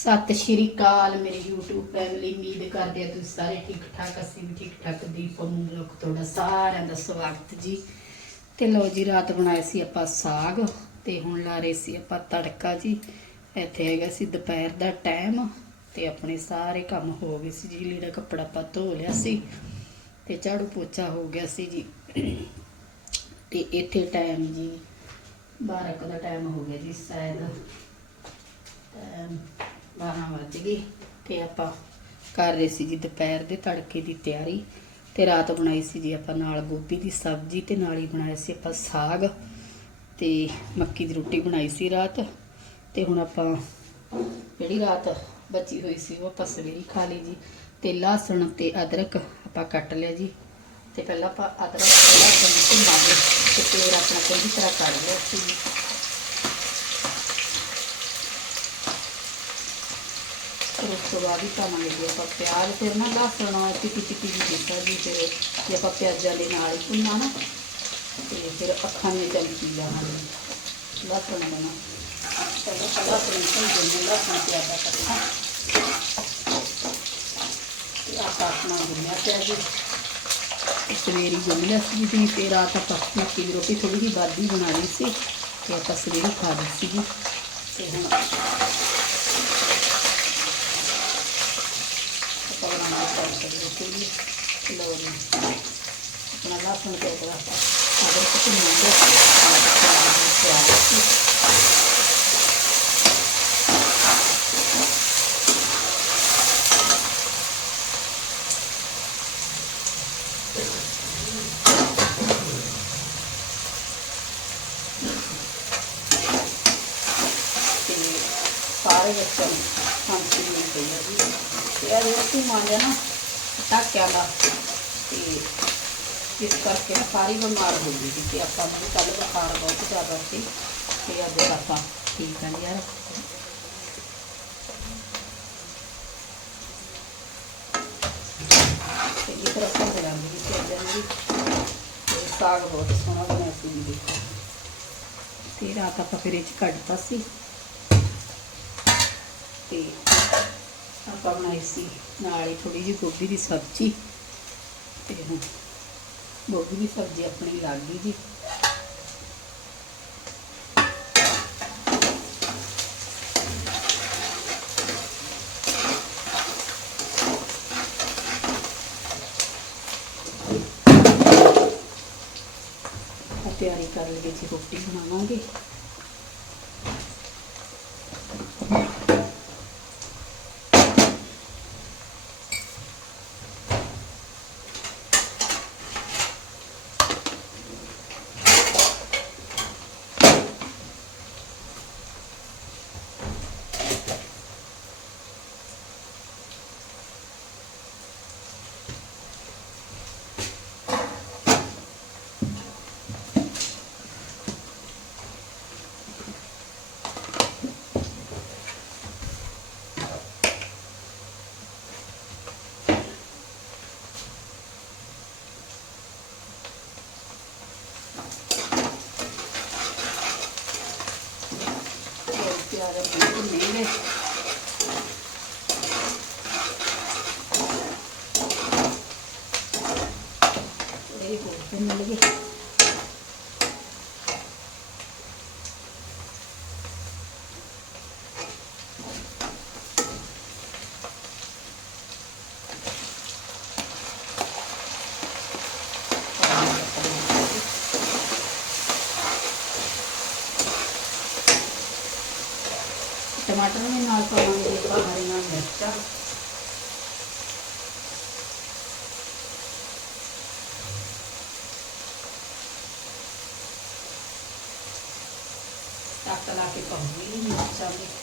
ਸਤਿ ਸ਼੍ਰੀ ਅਕਾਲ ਮੇਰੀ YouTube family ਉਮੀਦ ਕਰਦੇ ਆ ਤੁਸੀਂ ਸਾਰੇ ਠੀਕ ਠਾਕ, ਅਸੀਂ ਵੀ ਠੀਕ ਠਾਕ। ਦੀਪ ਮੁਲਕ ਤੁਹਾਡਾ ਸਾਰਿਆਂ ਦਾ ਸਵਾਗਤ ਜੀ। ਤੇ ਲੋ ਜੀ, ਰਾਤ ਬਣਾਏ ਸੀ ਆਪਾਂ ਸਾਗ ਤੇ ਹੁਣ ਲਾ ਰਹੇ ਸੀ ਆਪਾਂ ਤੜਕਾ ਜੀ। ਇੱਥੇ ਹੈਗਾ ਸੀ ਦੁਪਹਿਰ ਦਾ ਟਾਈਮ ਤੇ ਆਪਣੇ ਸਾਰੇ ਕੰਮ ਹੋ ਗਏ ਸੀ ਜੀ। ਲੀੜਾ ਕੱਪੜਾ ਆਪਾਂ ਧੋ ਲਿਆ ਸੀ ਤੇ ਝਾੜੂ ਪੋਚਾ ਹੋ ਗਿਆ ਸੀ ਜੀ। ਤੇ ਇੱਥੇ ਟਾਈਮ ਜੀ 12 ਦਾ ਟਾਈਮ ਹੋ ਗਿਆ ਜੀ ਸ਼ਾਇਦ। ਟਾਈਮ 12 ਵੱਜ ਗਏ ਤੇ ਆਪਾਂ ਕਰ ਰਹੇ ਸੀ ਜੀ ਦੁਪਹਿਰ ਦੇ ਤੜਕੇ ਦੀ ਤਿਆਰੀ ਤੇ ਰਾਤ ਬਣਾਈ ਸੀ ਜੀ ਆਪਾਂ ਨਾਲ ਗੋਭੀ ਦੀ ਸਬਜ਼ੀ ਤੇ ਨਾਲ ਹੀ ਬਣਾਇਆ ਸੀ ਆਪਾਂ ਸਾਗ ਤੇ ਮੱਕੀ ਦੀ ਰੋਟੀ ਬਣਾਈ ਸੀ ਰਾਤ ਤੇ ਹੁਣ ਆਪਾਂ ਜਿਹੜੀ ਰਾਤ ਬਚੀ ਹੋਈ ਸੀ ਉਹ ਆਪਾਂ ਸਵੇਰੇ ਖਾ ਲਈ ਜੀ ਤੇ ਲਸਣ ਤੇ ਅਦਰਕ ਆਪਾਂ ਕੱਟ ਲਿਆ ਜੀ ਤੇ ਪਹਿਲਾਂ ਆਪਾਂ ਅਦਰਕ ਤੇ ਲਸਣ ਨੂੰ ਭੁੰਨਾ ਤੇ ਫਿਰ ਆਪਣਾ ਚੰਗੀ ਤਰ੍ਹਾਂ ਕੱਢ ਲਿਆ ਸੀ ਜੀ ਫਿਰ ਉਸ ਤੋਂ ਬਾਅਦ ਹੀ ਪਾਵਾਂਗੇ ਜੀ ਆਪਾਂ ਪਿਆਜ਼। ਫਿਰ ਨਾ ਲਸਣ ਟਿੱਕੀ ਟਿੱਕੀ ਜੀ ਦਿੱਤਾ ਜੀ, ਫਿਰ ਜੇ ਆਪਾਂ ਪਿਆਜ਼ਾਂ ਦੇ ਨਾਲ ਹੀ ਭੁੰਨਾ ਨਾ, ਤੇ ਫਿਰ ਅੱਖਾਂ ਨੇ ਚਮਕੀ ਜਾਣਾ ਲਸਣ ਦਾ ਨਾ ਪਹਿਲਾਂ ਪਹਿਲਾਂ ਲਸਣ ਭੁੰਨ ਦੇ ਲਸਣ ਪਿਆਜ਼ਾ ਕੱਟਣਾ ਤੇ ਆਪਾਂ ਆਪਣਾ ਗੁੰਨਿਆ ਪਿਆ ਸਵੇਰੀ ਗੁੰਨਿਆ ਸੀ ਜੀ, ਤੇ ਰਾਤ ਆਪਾਂ ਮੱਕੀ ਦੀ ਰੋਟੀ ਥੋੜੀ ਜਿਹੀ ਬਾਦੀ ਬਣਾ ਲਈ ਸੀ, ਤੇ ਆਪਾਂ ਸਵੇਰੇ ਖਾ ਲਈ ਸੀ ਤੇ ਹੁਣ ਕਰ ਰੋਟੀ ਜੀ ਲਓ ਜੀ ਆਪਣਾ ਲਸਣ ਤੇ ਆਪਣਾ ਸਾਡੇ ਕੁਝ ਨਹੀਂ ਦੇ ਸਾਰੇ ਬੱਚਿਆਂ ਨੂੰ ਖਾਂਸੀ ਨਹੀਂ ਪਈ ਹੈ ਜੀ ਤੇ ਇਹ ਰੋਟੀ ਮਾਂਜਾ ਨਾ ਟਾਕਿਆ ਦਾ। ਤੇ ਇਸ ਕਰਕੇ ਨਾ ਸਾਰੀ ਬਿਮਾਰ ਹੋ ਗਈ ਸੀ ਤੇ ਆਪਾਂ ਨੂੰ ਕੱਲ ਬੁਖਾਰ ਬਹੁਤ ਜ਼ਿਆਦਾ ਸੀ ਤੇ ਅੱਜ ਆਪਾਂ ਠੀਕ ਹਾਂ ਯਾਰ। ਤੇ ਇਹ ਤਰ੍ਹਾਂ ਭੁੰਨ ਜਾਂਦੀ ਸੀ ਅੱਜ ਵੀ ਸਾਗ ਬਹੁਤ ਸੋਹਣਾ ਬਣਿਆ ਸੀ ਜੀ। ਦੇਖੋ ਤੇ ਰਾਤ ਆਪਾਂ ਫਿਰ ਇਹ ਚ ਕੱਢਤਾ ਸੀ। ਤੇ ਆਪਾਂ ਬਣਾਈ ਸੀ ਨਾਲ ਹੀ ਥੋੜੀ ਜਿਹੀ ਗੋਭੀ ਦੀ ਸਬਜ਼ੀ ਤੇ ਹੁਣ ਗੋਭੀ ਦੀ ਸਬਜ਼ੀ ਆਪਣੀ ਲੱਗ ਗਈ ਜੀ। ਤਿਆਰੀ ਕਰ ਲਈਏ ਜੀ, ਰੋਟੀ ਬਣਾਵਾਂਗੇ। ਇਹ ਹੋ ਤੇ ਮਿਲ ਗਏ ਟਮਾਟਰ ਵੀ ਨਾਲ ਪਾਵਾਂਗੇ ਜੀ ਆਪਾਂ ਹਰੀਆਂ ਮਿਰਚਾਂ ਟੱਕ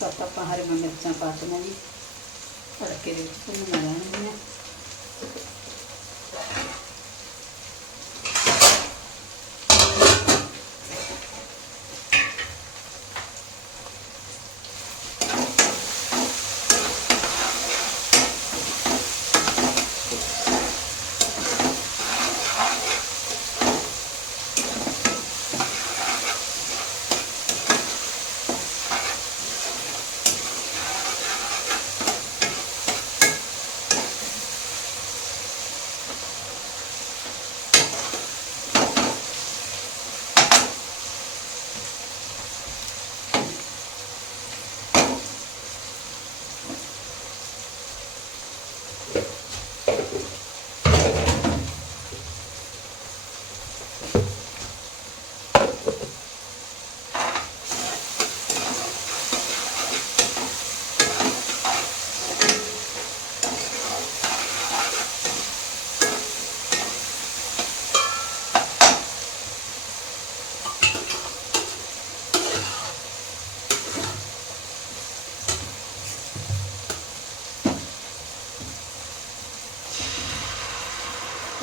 ਸੱਤ ਆਪਾਂ ਹਰੀਆਂ ਮਿਰਚਾਂ ਪਾ ਦਿੱਤੀਆਂ ਜੀ। ਤੜਕੇ ਦੇ ਵਿੱਚ ਭੁੰਨਣਾ ਰਹਿਣਗੀਆਂ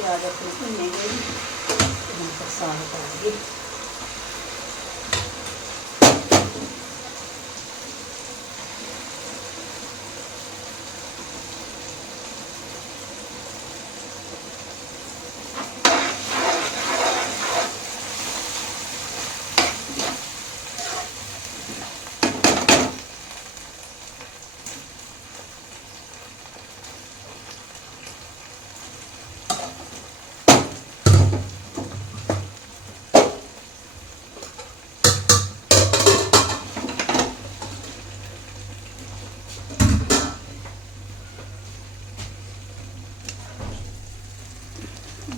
ਪਿਆਜ਼ ਆਪਣੇ ਭੁੰਨੇ ਗਏ ਹੁਣ ਸਾਗ ਪਾ ਦਈਏ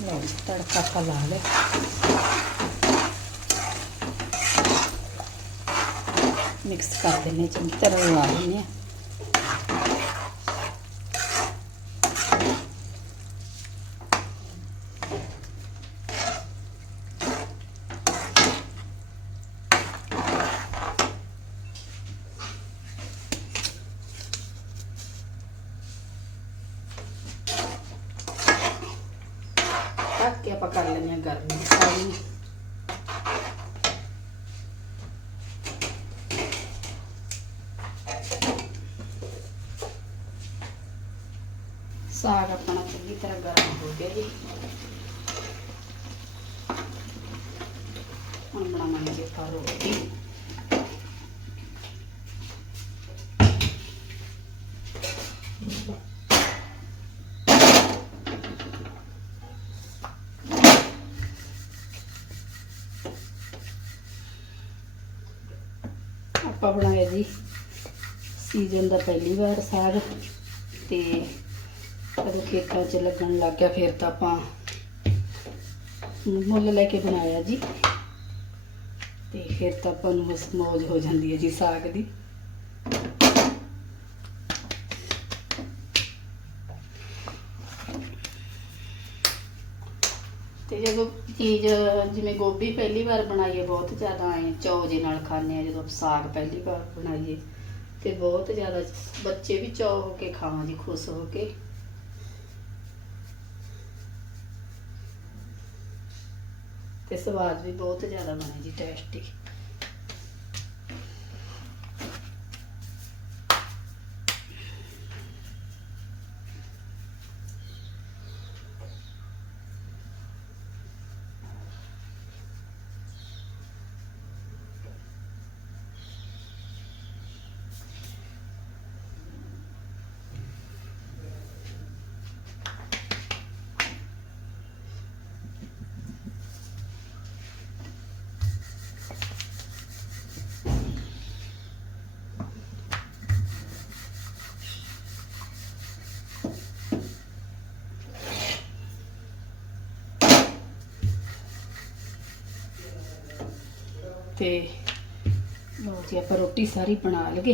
ਲਓ ਤੜਕਾ ਆਪਾਂ ਲਾ ਲੈ ਮਿਕਸ ਕਰ ਦਿੰਨੇ ਚੰਗੀ ਤਰ੍ਹਾਂ ਲਾ ਲੈਂਦੇ ਹਾਂ ਢੱਕ ਕੇ ਆਪਾਂ ਕਰ ਲੈਂਦੇ ਹਾਂ ਗਰਮ ਸਾਗ ਨੂੰ ਸਾਗ ਆਪਣਾ ਚੰਗੀ ਤਰ੍ਹਾਂ ਗਰਮ ਹੋ ਗਿਆ ਜੀ ਹੁਣ ਬਣਾਵਾਂਗੇ ਆਪਾਂ ਰੋਟੀ ਆਪਾਂ ਬਣਾਇਆ ਜੀ ਸੀਜ਼ਨ ਦਾ ਪਹਿਲੀ ਵਾਰ ਸਾਗ ਤੇ ਕਦੋਂ ਖੇਤਾਂ 'ਚ ਲੱਗਣ ਲੱਗ ਗਿਆ, ਫਿਰ ਤਾਂ ਆਪਾਂ ਮੁੱਲ ਲੈ ਕੇ ਬਣਾਇਆ ਜੀ। ਤੇ ਫਿਰ ਤਾਂ ਆਪਾਂ ਨੂੰ ਬਸ ਮੌਜ ਹੋ ਜਾਂਦੀ ਹੈ ਜੀ ਸਾਗ ਦੀ। ਤੇ ਜਦੋਂ ਚੀਜ਼, ਜਿਵੇਂ ਗੋਭੀ ਪਹਿਲੀ ਵਾਰ ਬਣਾਈਏ, ਬਹੁਤ ਜ਼ਿਆਦਾ ਐ ਚੌ ਜੇ ਨਾਲ ਖਾਂਦੇ ਆ ਜਦੋਂ ਸਾਗ ਪਹਿਲੀ ਵਾਰ ਬਣਾਈਏ, ਤੇ ਬਹੁਤ ਜ਼ਿਆਦਾ ਬੱਚੇ ਵੀ ਚੌ ਹੋ ਕੇ ਖਾਵਾਂ ਜੀ, ਖੁਸ਼ ਹੋ ਕੇ। ਤੇ ਸਵਾਦ ਵੀ ਬਹੁਤ ਜ਼ਿਆਦਾ ਬਣੇ ਜੀ ਟੇਸਟੀ ਤੇ ਲੋ ਜੀ, ਆਪਾਂ ਰੋਟੀ ਸਾਰੀ ਬਣਾ ਲਗੇ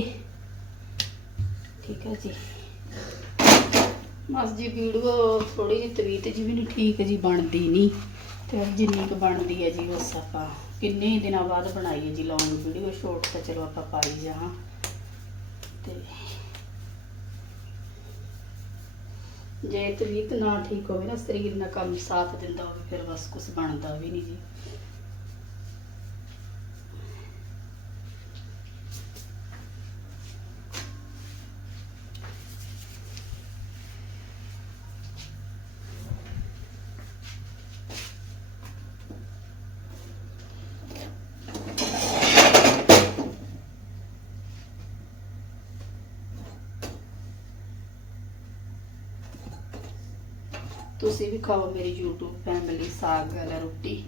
ਠੀਕ ਹੈ ਜੀ। ਬਸ ਜੀ, ਵੀਡੀਓ ਥੋੜੀ ਜਿਹੀ ਤਵੀਤ ਜੀ ਵੀ ਨਹੀਂ ਠੀਕ ਜੀ, ਬਣਦੀ ਨਹੀਂ। ਤੇ ਜਿੰਨੀ ਕੁ ਬਣਦੀ ਹੈ ਜੀ ਉਸ ਆਪਾਂ ਕਿੰਨੇ ਹੀ ਦਿਨਾਂ ਬਾਅਦ ਬਣਾਈ ਹੈ ਜੀ ਲੌਂਗ ਵੀਡੀਓ ਸ਼ੋਰਟ ਤਾਂ ਚਲੋ ਆਪਾਂ ਪਾਈ ਜਾਵਾਂ। ਤੇ ਜੇ ਤਬੀਅਤ ਨਾ ਠੀਕ ਹੋਵੇ ਨਾ, ਸਰੀਰ ਨਾ ਕੰਮ ਸਾਥ ਦਿੰਦਾ ਹੋਵੇ, ਫਿਰ ਬਸ ਕੁਝ ਬਣਦਾ ਵੀ ਨਹੀਂ ਜੀ। ਤੁਸੀਂ ਵੀ ਖਾਓ ਮੇਰੀ YouTube ਫੈਮਿਲੀ ਸਾਗ ਵਾਲਾ ਰੋਟੀ।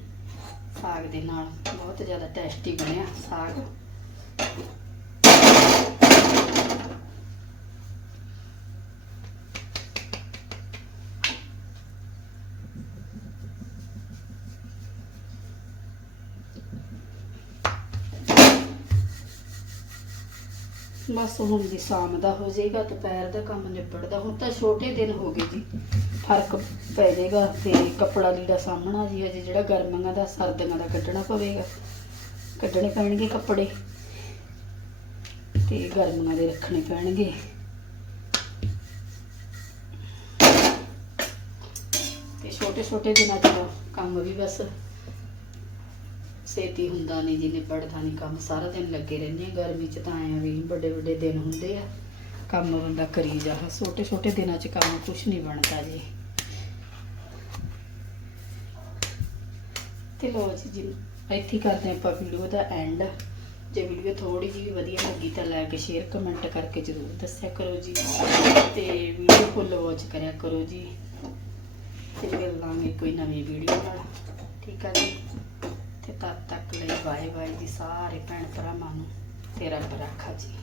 ਸਾਗ ਦੇ ਨਾਲ ਬਹੁਤ ਜ਼ਿਆਦਾ ਟੇਸਟੀ ਬਣਿਆ ਸਾਗ। ਬਸ ਹੁਣ ਜੀ ਸ਼ਾਮ ਦਾ ਹੋ ਜਾਏਗਾ, ਦੁਪਹਿਰ ਦਾ ਕੰਮ ਨਿਬੜਦਾ, ਹੁਣ ਤਾਂ ਛੋਟੇ ਦਿਨ ਹੋ ਗਏ ਜੀ। ਫ਼ਰਕ ਪੈ ਜਾਏਗਾ ਤੇ ਕੱਪੜਾ ਲੀੜਾ ਸਾਹਮਣਾ ਜੀ ਅਜੇ ਜਿਹੜਾ ਗਰਮੀਆਂ ਦਾ, ਸਰਦੀਆਂ ਦਾ ਕੱਢਣਾ ਪਵੇਗਾ। ਕੱਢਣੇ ਪੈਣਗੇ ਕੱਪੜੇ ਤੇ ਗਰਮੀਆਂ ਦੇ ਰੱਖਣੇ ਪੈਣਗੇ। ਤੇ ਛੋਟੇ ਛੋਟੇ ਦਿਨਾਂ 'ਚ ਕੰਮ ਵੀ ਬਸ ਛੇਤੀ ਹੁੰਦਾ ਨਹੀਂ ਜੀ ਨਿਬੜਦਾ ਨਹੀਂ ਕੰਮ, ਸਾਰਾ ਦਿਨ ਲੱਗੇ ਰਹਿੰਦੇ ਆ, ਗਰਮੀ 'ਚ ਤਾਂ ਆਇਆ ਵੀ ਵੱਡੇ ਵੱਡੇ ਦਿਨ ਹੁੰਦੇ ਆ। ਕੰਮ ਬੰਦਾ ਕਰੀ ਜਾ ਛੋਟੇ ਛੋਟੇ ਦਿਨਾਂ 'ਚ ਕੰਮ ਕੁਝ ਨਹੀਂ ਬਣਦਾ ਜੀ। ਤੇ ਲੋ ਜੀ ਜੀ, ਇੱਥੇ ਕਰਦੇ ਆਪਾਂ ਵੀਡੀਓ ਦਾ ਐਂਡ ਜੇ ਵੀਡੀਓ ਥੋੜੀ ਜਿਹੀ ਵੀ ਵਧੀਆ ਲੱਗੀ ਤਾਂ ਲਾਈਕ ਸ਼ੇਅਰ ਕਮੈਂਟ ਕਰਕੇ ਜਰੂਰ ਦੱਸਿਆ ਕਰੋ ਜੀ। ਤੇ ਵੀਡੀਓ ਫੁੱਲ ਵਾਚ ਕਰਿਆ ਕਰੋ ਜੀ। ਤੇ ਮਿਲਾਂਗੇ ਕੋਈ ਨਵੀਂ ਵੀਡੀਓ ਨਾਲ। ਠੀਕ ਆ ਜੀ। ਤਦ ਤੱਕ ਲਈ ਬਾਏ ਬਾਏ ਜੀ ਸਾਰੇ ਭੈਣ ਭਰਾਵਾਂ ਨੂੰ ਤੇਰਾ ਰੱਬ ਰੱਖਾ ਜੀ।